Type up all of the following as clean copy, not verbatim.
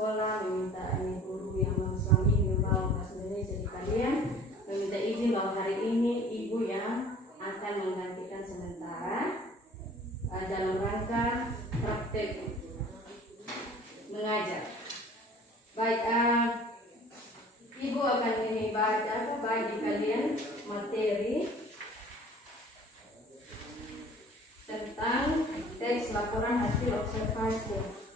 sekolah, meminta guru yang selama ini membawa bahasa Indonesia di kalian, meminta izin bahwa hari ini ibu yang akan menggantikan sementara dalam rangka praktek mengajar. Baik, ibu akan ini baca bagi kalian materi tentang teks laporan hasil observasi.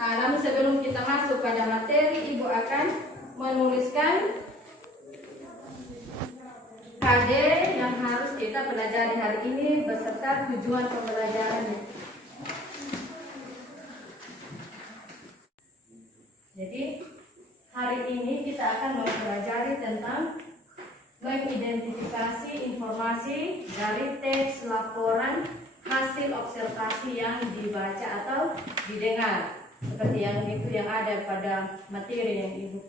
Nah, namun sebelum kita masuk pada materi, ibu akan menuliskan KD yang harus kita pelajari hari ini beserta tujuan pembelajarannya. Jadi hari ini kita akan mempelajari tentang mengidentifikasi informasi dari teks laporan hasil observasi yang dibaca atau didengar, seperti yang itu yang ada pada materi yang ibu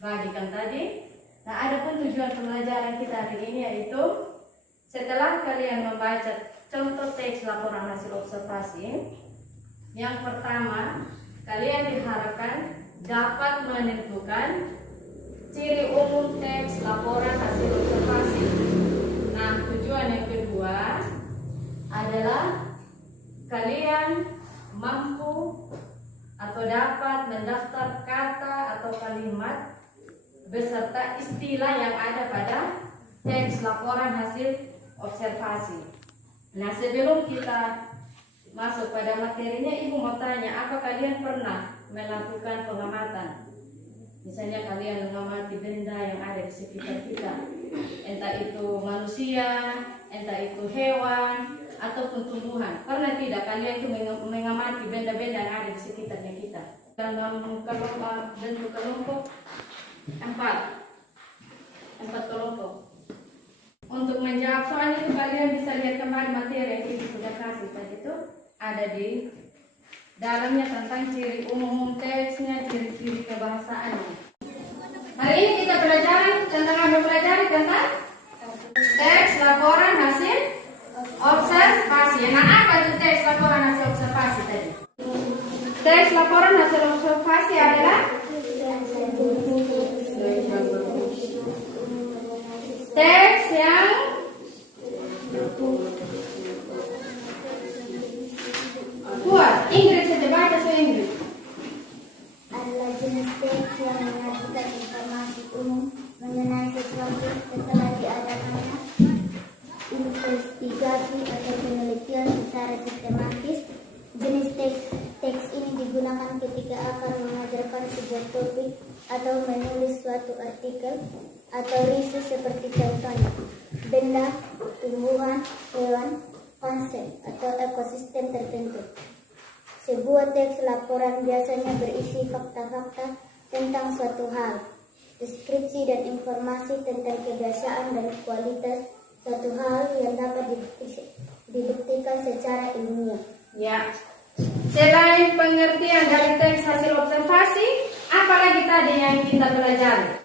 bagikan tadi. Nah, ada pun tujuan pembelajaran kita hari ini yaitu setelah kalian membaca contoh teks laporan hasil observasi, yang pertama kalian diharapkan dapat menentukan ciri umum teks laporan hasil observasi. Nah, tujuan yang kedua adalah kalian mampu atau dapat mendaftar kata atau kalimat beserta istilah yang ada pada teks laporan hasil observasi. Nah, sebelum kita masuk pada materinya, ibu mau tanya, apa kalian pernah melakukan pengamatan? Misalnya kalian mengamati benda yang ada di sekitar kita, entah itu manusia, entah itu hewan, ataupun tumbuhan. Pernah tidak kalian itu mengamati benda-benda yang ada di sekitarnya kita? Dalam bentuk kelompok empat kelompok. Untuk menjawab soal itu kalian bisa lihat kembali materi yang ibu sudah kasih tadi, itu ada di dalamnya tentang ciri umum teksnya, ciri-ciri kebahasaannya. Hari ini kita pelajari tentang teks laporan hasil observasi. Nah, apa itu teks laporan hasil observasi tadi? Teks laporan hasil observasi adalah teks yang kuat. Inggris saja, baca so Inggris. Adalah jenis teks yang menyajikan informasi umum mengenai sesuatu setelah diadakannya investigasi atau penelitian secara sistematis. Jenis teks ini digunakan ketika akan mengajarkan sebuah topik atau menulis suatu artikel atau riset, seperti contohnya benda, tumbuhan, hewan, konsep atau ekosistem tertentu. Sebuah teks laporan biasanya berisi fakta-fakta tentang suatu hal, deskripsi dan informasi tentang kebiasaan dan kualitas suatu hal yang dapat dibuktikan secara ilmiah. Ya. Selain pengertian dari teks hasil observasi, apalagi tadi yang kita pelajari?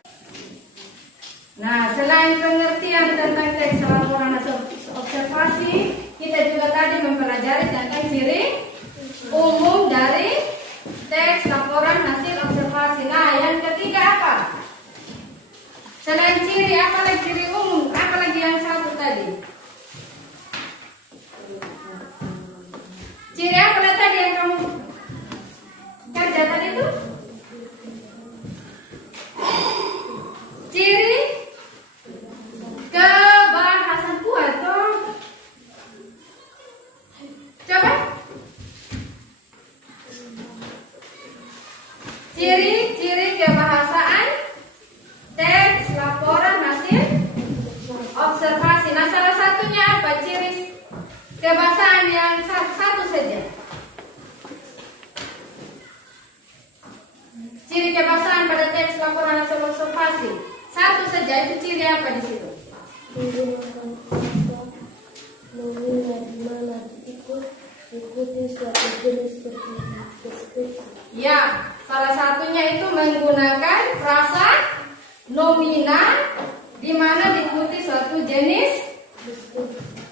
Nah, selain pengertian tentang teks laporan hasil observasi, kita juga tadi mempelajari tentang ciri umum dari teks laporan hasil observasi. Nah, yang ketiga apa? Selain ciri, apalagi ciri umum? Apalagi yang satu tadi? Ciri apa tadi yang kamu kerja tadi itu? Ciri kebahasan kuat toh. Coba. Ciri-ciri kebahasaan teks laporan hasil observasi. Nah, salah satunya apa? Ciri kebahasaan yang satu saja. Ciri kebahasaan pada teks laporan hasil observasi satu saja, itu ciri apa di situ? Ikuti suatu jenis deskripsi. Ya, salah satunya itu menggunakan frasa nominal, di mana diikuti suatu jenis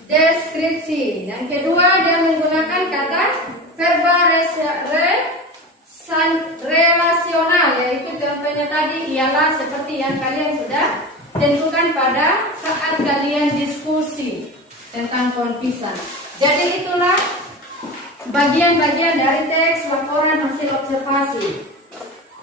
deskripsi. Yang kedua, dia menggunakan kata verba relasional, yaitu contohnya tadi ialah seperti yang kalian sudah tentukan pada saat kalian diskusi tentang konfisa. Jadi itulah bagian-bagian dari teks laporan hasil observasi.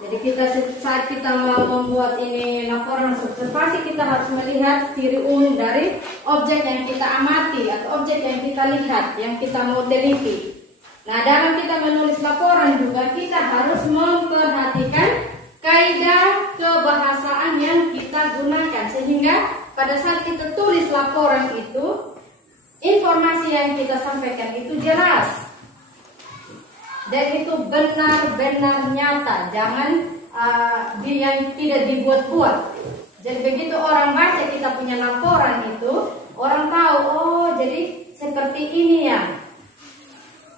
Jadi saat kita mau membuat ini laporan observasi, kita harus melihat ciri umum dari objek yang kita amati atau objek yang kita lihat, yang kita mau teliti. Nah, dalam kita menulis laporan juga kita harus memperhatikan kaidah kebahasaan yang kita gunakan, sehingga pada saat kita tulis laporan itu, informasi yang kita sampaikan itu jelas dan itu benar-benar nyata, jangan yang tidak dibuat-buat. Jadi begitu orang baca kita punya laporan itu, orang tahu, oh jadi seperti ini ya.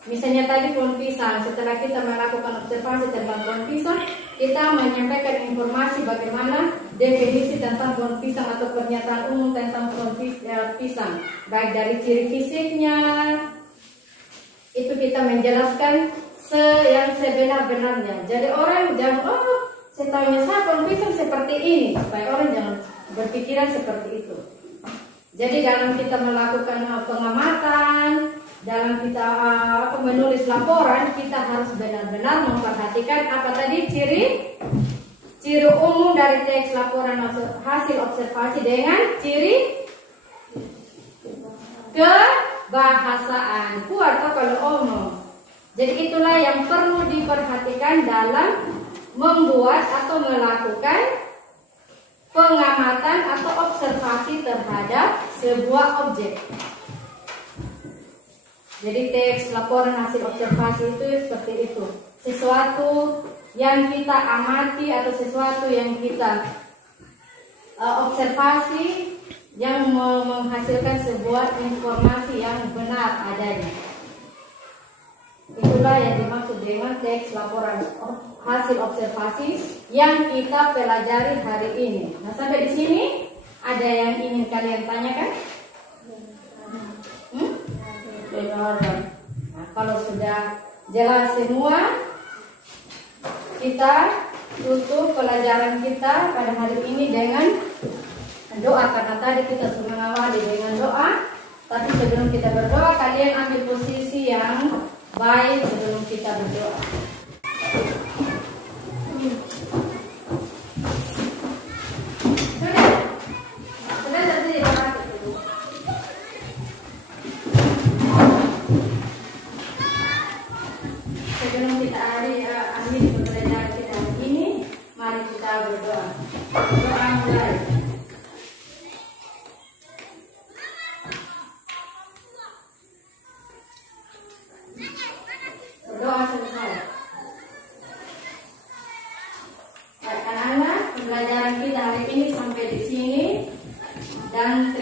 Misalnya tadi pohon pisang, setelah kita melakukan observasi tentang pohon pisang, kita menyampaikan informasi bagaimana definisi tentang pohon pisang atau pernyataan umum tentang pohon pisang, baik dari ciri fisiknya, itu kita menjelaskan yang sebenar-benarnya. Jadi orang jangan, oh saya tahunya pohon pisang seperti ini, supaya orang jangan berpikiran seperti itu. Jadi dalam kita melakukan pengamatan, dalam kita menulis laporan, kita harus benar-benar memperhatikan apa tadi ciri umum dari teks laporan hasil observasi dengan ciri kebahasaan, kuat atau kalau omong. Jadi itulah yang perlu diperhatikan dalam membuat atau melakukan pengamatan atau observasi terhadap sebuah objek. Jadi teks laporan hasil observasi itu seperti itu. Sesuatu yang kita amati atau sesuatu yang kita observasi yang menghasilkan sebuah informasi yang benar adanya. Itulah yang dimaksud dengan teks laporan hasil observasi yang kita pelajari hari ini. Nah, sampai di sini ada yang ingin kalian tanyakan? Nah, kalau sudah jelas semua, kita tutup pelajaran kita pada hari ini dengan doa, karena tadi kita sudah mengawali dengan doa. Tapi sebelum kita berdoa, kalian ambil posisi yang baik sebelum kita berdoa. Sebelum kita akhiri pembelajaran kita hari ini, mari kita berdoa. Doa mulai. Doa selesai. Baik anak-anak, pembelajaran kita hari ini sampai di sini, dan